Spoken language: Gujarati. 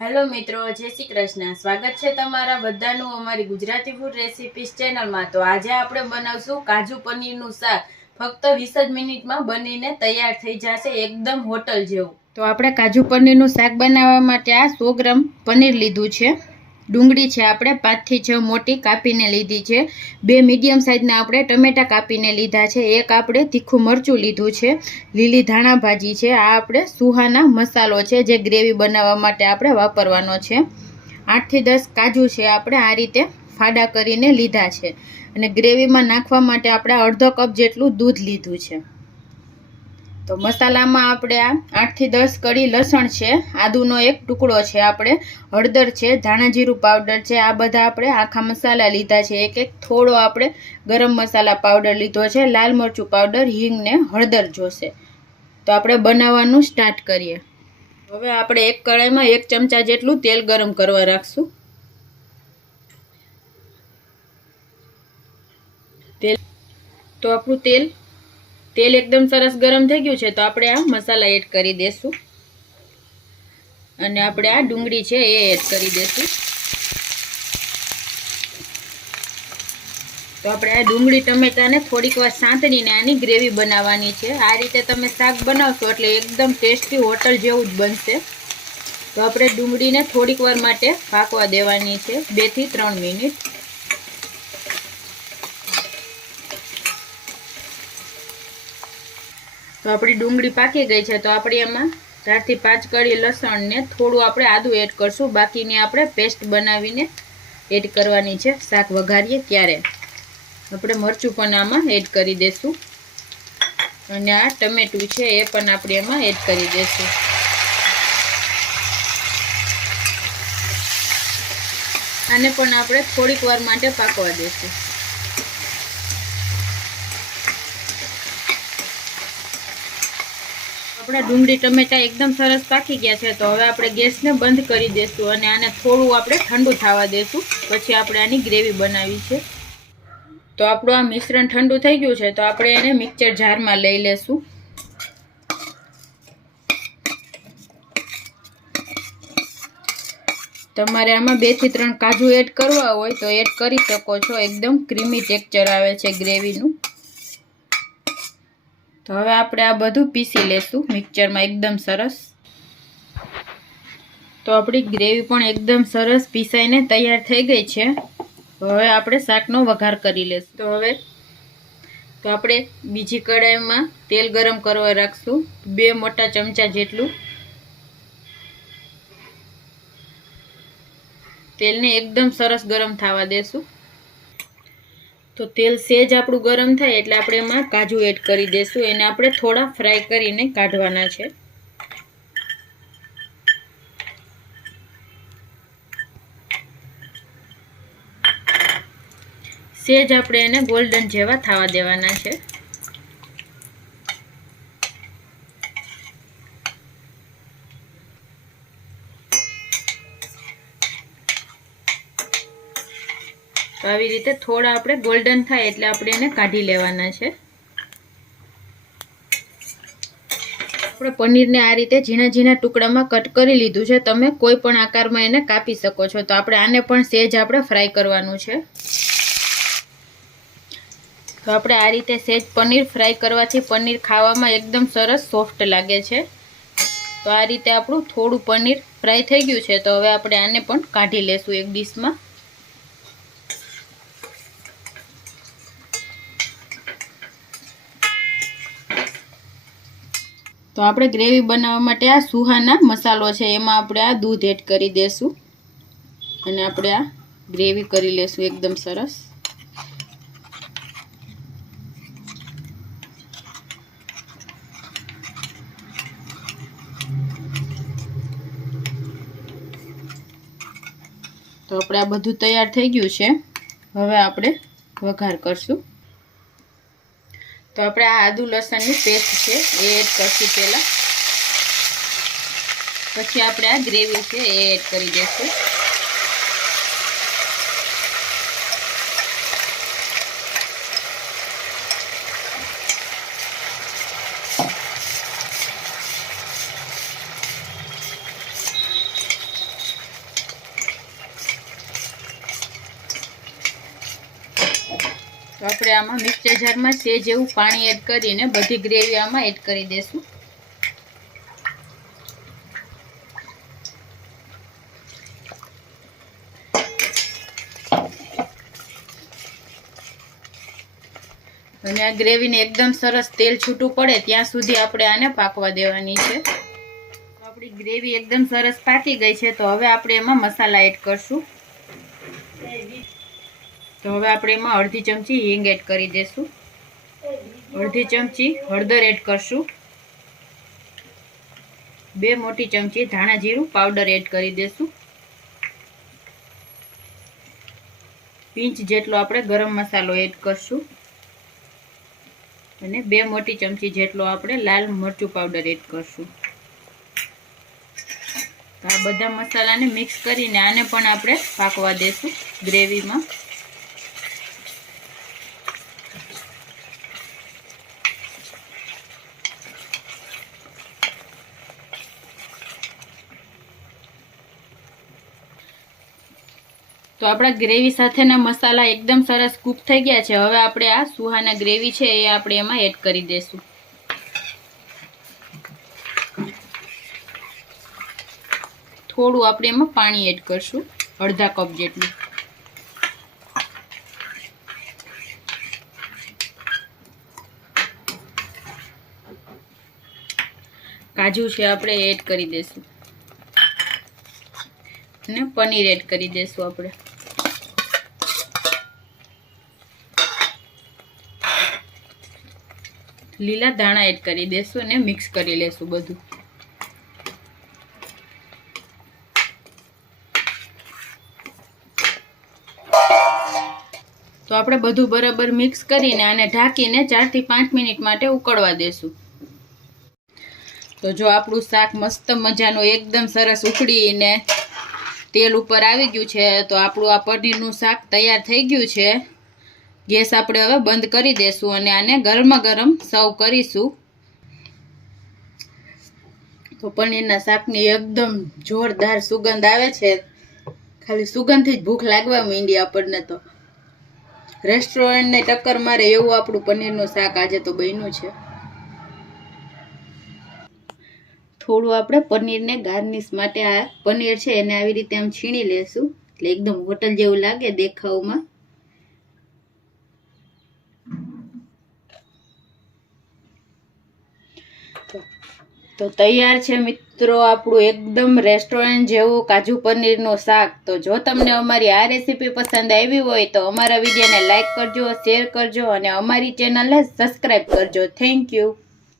હેલો મિત્રો, જય શ્રી કૃષ્ણ। સ્વાગત છે તમારા બધાનું અમારી ગુજરાતી ફૂડ રેસિપીસ ચેનલમાં। તો આજે આપણે બનાવશું કાજુ પનીરનું શાક। ફક્ત 20 જ મિનિટમાં બનીને તૈયાર થઈ જશે, એકદમ હોટલ જેવું। તો આપણે કાજુ પનીરનું શાક બનાવવા માટે આ 100 ગ્રામ પનીર લીધું છે। ડુંગળી છે આપણે 5 થી 6 મોટી કાપીને લીધી છે। 2 મીડિયમ સાઇઝના આપણે ટમેટા કાપીને લીધા છે। એક આપણે તીખું મરચું લીધું છે। લીલી ધાણા ભાજી છે। આ આપણે સુહાના મસાલો છે જે ગ્રેવી બનાવવા માટે આપણે વાપરવાનો છે। 8 થી 10 કાજુ છે આપણે આ રીતે ફાડા કરીને લીધા છે। અને ગ્રેવીમાં નાખવા માટે આપણે અડધો કપ જેટલું દૂધ લીધું છે। તો મસાલામાં આપણે આ 8 થી 10 કળી લસણ છે, આદુનો એક ટુકડો છે, આપણે હળદર છે, ધાણા જીરું પાવડર છે, આ બધા આપણે આખા મસાલા લીધા છે। એક થોડો આપણે ગરમ મસાલા પાવડર લીધો છે, લાલ મરચું પાવડર, હિંગ ને હળદર જોશે। તો આપણે બનાવવાનું સ્ટાર્ટ કરીએ। હવે આપણે એક કઢાઈમાં 1 ચમચા જેટલું તેલ ગરમ કરવા રાખશું। તો આપણું તેલ એકદમ સરસ ગરમ થઈ ગયું છે। તો આપણે આ મસાલા એડ કરી દેશું અને આપણે આ ડુંગળી છે એ એડ કરી દેશું। તો આપણે આ ડુંગળી ટમેટાને થોડીક વાર સાંતળીને આની ગ્રેવી બનાવવાની છે। આ રીતે તમે શાક બનાવશો એટલે એકદમ ટેસ્ટી હોટલ જેવું જ બનશે। તો આપણે ડુંગળીને થોડીક વાર માટે પાકવા દેવાની છે, 2 થી 3 મિનિટ। તો આપણી ડુંગળી પાકી ગઈ છે। તો આપણે એમાં 4 થી 5 કળી લસણ ને થોડું આપણે આદું એડ કરશું, બાકીની આપણે પેસ્ટ બનાવીને એડ કરવાની છે। શાક વઘારીએ ત્યારે આપણે મરચું પણ આમાં એડ કરી દેશું અને આ ટમેટું છે એ પણ આપણે એમાં એડ કરી દેશું। આને પણ આપણે થોડીક વાર માટે પાકવા દેશું। આપણા ડુંગળી ટમેટા એકદમ સરસ પાકી ગયા છે। તો હવે આપણે ગેસને બંધ કરી દેશું અને આને થોડું આપણે ઠંડુ થવા દેશું, પછી આપણે આની ગ્રેવી બનાવી છે। તો આપણું આ મિશ્રણ ઠંડુ થઈ ગયું છે। તો આપણે એને મિક્સર જારમાં લઈ લેશું। તમારે આમાં 2 થી 3 કાજુ એડ કરવા હોય તો એડ કરી શકો છો, એકદમ ક્રીમી ટેક્સચર આવે છે ગ્રેવીનું। તો હવે આપણે આ બધું પીસી લેશું મિક્સરમાં એકદમ સરસ। તો આપણી ગ્રેવી પણ એકદમ સરસ પીસાઈને તૈયાર થઈ ગઈ છે। હવે આપણે શાકનો વઘાર કરી લેશું। તો આપણે બીજી કઢાઈમાં તેલ ગરમ કરવા રાખશું, 2 મોટા ચમચા જેટલું। તેલને એકદમ સરસ ગરમ થવા દેશું। તો તેલ સેજ આપણું ગરમ થાય એટલે આપણે એમાં કાજુ એડ કરી દેશું। એને આપણે થોડા ફ્રાય કરીને કાઢવાના છે। સેજ આપણે એને ગોલ્ડન જેવા થવા દેવાના છે। તો આવી રીતે થોડા આપણે ગોલ્ડન થાય એટલે આપણે એને કાઢી લેવાના છે। આપણે પનીરને આ રીતે ઝીણા ઝીણા ટુકડામાં કટ કરી લીધું છે। તમે કોઈ પણ આકારમાં એને કાપી શકો છો। તો આપણે આને પણ સેજ આપણે ફ્રાય કરવાનું છે। તો આપણે આ રીતે સેજ પનીર ફ્રાય કરવાથી પનીર ખાવામાં એકદમ સરસ સોફ્ટ લાગે છે। તો આ રીતે આપણું થોડું પનીર ફ્રાય થઈ ગયું છે। તો હવે આપણે આને પણ કાઢી લેશું એક ડીશમાં। તો આપણે ગ્રેવી બનાવવા માટે આ સુહાના મસાલો છે એમાં આપણે આ દૂધ એડ કરી દેશું અને આપણે આ ગ્રેવી કરી લેશું એકદમ સરસ। તો આપણે આ બધું તૈયાર થઈ ગયું છે। હવે આપણે વઘાર કરશું। તો આપણે આ આદુ લસણની પેસ્ટ છે એ એડ કરશું પહેલા, પછી આપણે આ ગ્રેવી છે એ એડ કરી દઈશું। તો આપણે આમાં મિક્સર જારમાં સેજ જેવું પાણી એડ કરીને બધી ગ્રેવી આમાં એડ કરી દઈશું. અને આ ગ્રેવીને એકદમ સરસ તેલ છૂટું પડે ત્યાં સુધી આપણે આને પાકવા દેવાની છે. આપણી ગ્રેવી એકદમ સરસ પાકી ગઈ છે. તો હવે આપણે એમાં મસાલા એડ કરશું. તો હવે આપણે એમાં અડધી ચમચી હિંગ એડ કરી દઈશું. અડધી ચમચી હળદર એડ કરશું. 2 મોટી ચમચી ધાણા જીરું પાવડર એડ કરી દઈશું. પિંચ જેટલો આપણે ગરમ મસાલો એડ કરશું. અને 2 મોટી ચમચી જેટલો આપણે લાલ મરચું પાવડર એડ કરશું. તો આ બધા મસાલાને મિક્સ કરીને આને પણ આપણે પાકવા દેશું ગ્રેવીમાં. તો આપણા ગ્રેવી સાથેના મસાલા એકદમ સરસ કૂક થઈ ગયા છે. હવે આપણે આ સુહાના ગ્રેવી છે એ આપણે એમાં એડ કરી દઈશું. થોડું આપણે એમાં પાણી એડ કરશું, અડધા કપ જેટલું. કાજુ છે આપણે એડ કરી દઈશું અને પનીર એડ કરી દઈશું આપણે. લીલા ધાણા એડ કરી દઈશું અને મિક્સ કરી લેશું બધું. તો આપણે બધું બરાબર મિક્સ કરીને આને ઢાંકીને 4 થી 5 મિનિટ માટે ઉકળવા દેશું. તો જો આપણું શાક મસ્ત મજાનું એકદમ સરસ ઉકળીને તેલ ઉપર આવી ગયું છે. તો આપણું આ પનીરનું શાક તૈયાર થઈ ગયું છે. ગેસ આપણે હવે બંધ કરી દેશું અને આને ગરમા ગરમ સર્વ કરીશું. તો પનીરના શાકની એકદમ જોરદાર સુગંધ આવે છે. ખાલી સુગંધથી જ ભૂખ લાગવા માંડી આપણને. તો રેસ્ટોરન્ટને ટક્કર મારે એવું આપણું પનીરનું શાક આજે તો બન્યું છે. થોડું આપણે પનીરને ગાર્નિશ માટે આ પનીર છે એને આવી રીતે આમ છીણી લેશું એટલે એકદમ હોટલ જેવું લાગે દેખાવમાં. તો તૈયાર છે મિત્રો આપણું એકદમ રેસ્ટોરન્ટ જેવું કાજુ પનીરનું શાક. તો જો તમને અમારી આ રેસીપી પસંદ આવી હોય તો અમારા વિડીયોને લાઈક કરજો, શેર કરજો અને અમારી ચેનલને સબસ્ક્રાઈબ કરજો. Thank you.